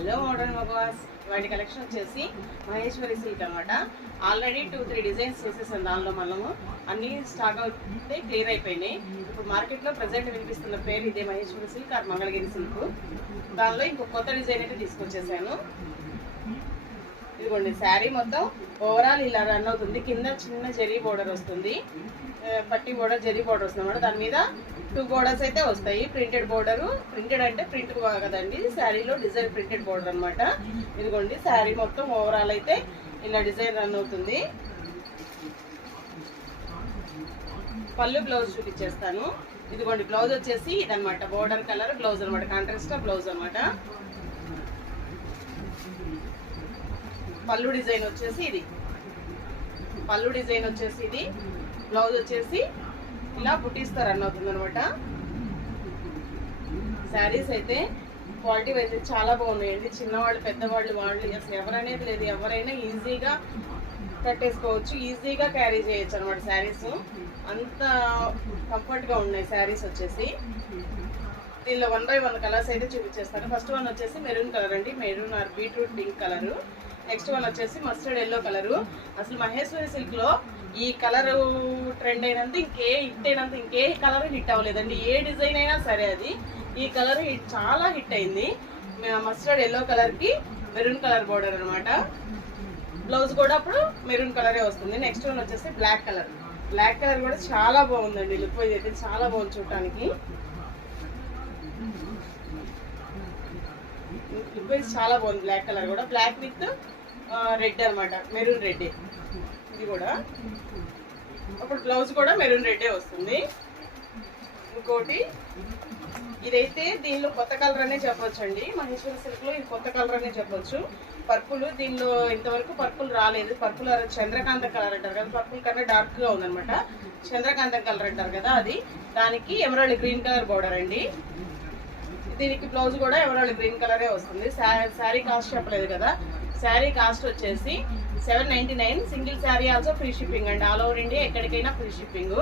Hello modern మగవాస్ వాటి collection వచ్చేసి Maheshwari silk అనమాట. ఆల్రెడీ 2-3 డిజైన్స్ చేసేసాను. దానిలో మనము అన్ని స్టాక్ అయితే క్లియర్ అయిపోయినాయి. ఇప్పుడు మార్కెట్లో ప్రజెంట్ వినిపిస్తున్న పేరు ఇదే Maheshwari silk or Mangalagiri silk. దానిలో ఇంకొక కొత్త డిజైన్ అయితే తీసుకొచ్చేసాను. ఇదిగోండి శారీ మొత్తం ఓవరాల్ ఇలా రన్ అవుతుంది. కింద చిన్న జరీ బోర్డర్ వస్తుంది, పట్టి బోర్డర్ జరీ బోర్డర్ వస్తుంది అన్నమాట. దాని మీద 2 బోర్డర్స్ అయితే వస్తాయి. ప్రింటెడ్ బోర్డరు, ప్రింటెడ్ అంటే ప్రింట్ కదండి, శారీలో డిజైన్ ప్రింటెడ్ బోర్డర్ అనమాట. ఇదిగోండి శారీ మొత్తం ఓవరాల్ అయితే ఇలా డిజైన్ రన్ అవుతుంది. పళ్ళు బ్లౌజ్ చూపించేస్తాను. ఇదిగోండి బ్లౌజ్ వచ్చేసి ఇదనమాట, బోర్డర్ కలర్ బ్లౌజ్ అనమాట, కాంట్రాస్ట్ బ్లౌజ్ అనమాట. పళ్ళు డిజైన్ వచ్చేసి ఇది, పళ్ళు డిజైన్ వచ్చేసి ఇది, బ్లౌజ్ వచ్చేసి ఇలా బుట్టిస్తారు రన్ అవుతుంది అనమాట. శారీస్ అయితే క్వాలిటీ అయితే చాలా బాగున్నాయండి. చిన్నవాళ్ళు పెద్దవాళ్ళు వాళ్ళు అసలు ఎవరనేది లేదు, ఎవరైనా ఈజీగా కట్టేసుకోవచ్చు, ఈజీగా క్యారీ చేయొచ్చు అనమాట. శారీస్ అంత కంఫర్ట్గా ఉన్నాయి శారీస్ వచ్చేసి. దీనిలో 1 by 1 కలర్స్ అయితే చూపించేస్తాను. ఫస్ట్ వన్ వచ్చేసి మెరూన్ కలర్ అండి, maroon are beetroot pink colour. Next one వచ్చేసి మస్టర్డ్ ఎల్లో కలరు. అసలు మహేశ్వరి సిల్క్లో ఈ కలరు ట్రెండ్ అయినంత ఇంకే కలర్ హిట్ అవ్వలేదండి. ఏ డిజైన్ అయినా సరే అది ఈ కలర్ చాలా హిట్ అయింది. మస్టర్డ్ ఎల్లో కలర్కి మెరూన్ కలర్ బోర్డర్ అనమాట. బ్లౌజ్ కూడా అప్పుడు మెరూన్ కలరే వస్తుంది. నెక్స్ట్ వన్ వచ్చేసి బ్లాక్ కలర్. బ్లాక్ కలర్ కూడా చాలా బాగుందండి, లుక్ వైజ్ అయితే చాలా బాగుంది చూడటానికి. లుక్ వైజ్ చాలా బాగుంది. బ్లాక్ కలర్ కూడా, బ్లాక్ విత్ రెడ్ అనమాట, మెరూన్ రెడ్. ఇది కూడా అప్పుడు బ్లౌజ్ కూడా మెరూన్ రెడ్డే వస్తుంది. ఇంకోటి ఇదైతే దీనిలో కొత్త కలర్ అనే చెప్పొచ్చు అండి. మహేశ్వరి సిల్క్లో ఇది కొత్త కలర్ అనే చెప్పొచ్చు. పర్పుల్, దీనిలో ఇంతవరకు పర్పుల్ రాలేదు. పర్పుల్ చంద్రకాంత కలర్ అంటారు కదా, పర్పుల్ కన్నా డార్క్గా ఉందనమాట. చంద్రకాంతం కలర్ అంటారు కదా అది. దానికి ఎమరాల్డ్ గ్రీన్ కలర్ బోర్డర్ అండి. దీనికి బ్లౌజ్ కూడా ఎమరాల్డ్ గ్రీన్ కలరే వస్తుంది. శారీ కాస్ట్ చెప్పలేదు కదా, శారీ కాస్ట్ వచ్చేసి 799. Single sari also free shipping అండి. ఆల్ ఓవర్ ఇండియా ఎక్కడికైనా free shipping.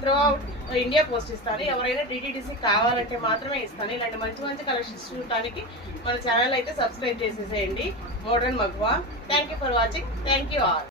Through out India post ఇస్తాను. ఎవరైనా డిటిడిసి కావాలంటే మాత్రమే ఇస్తాను. ఇలాంటి మంచి మంచి కలెక్షన్స్ చూడటానికి మన ఛానల్ అయితే సబ్స్క్రైబ్ చేసేసేయండి. మోడర్న్ మగవా. Thank you for watching. Thank you all.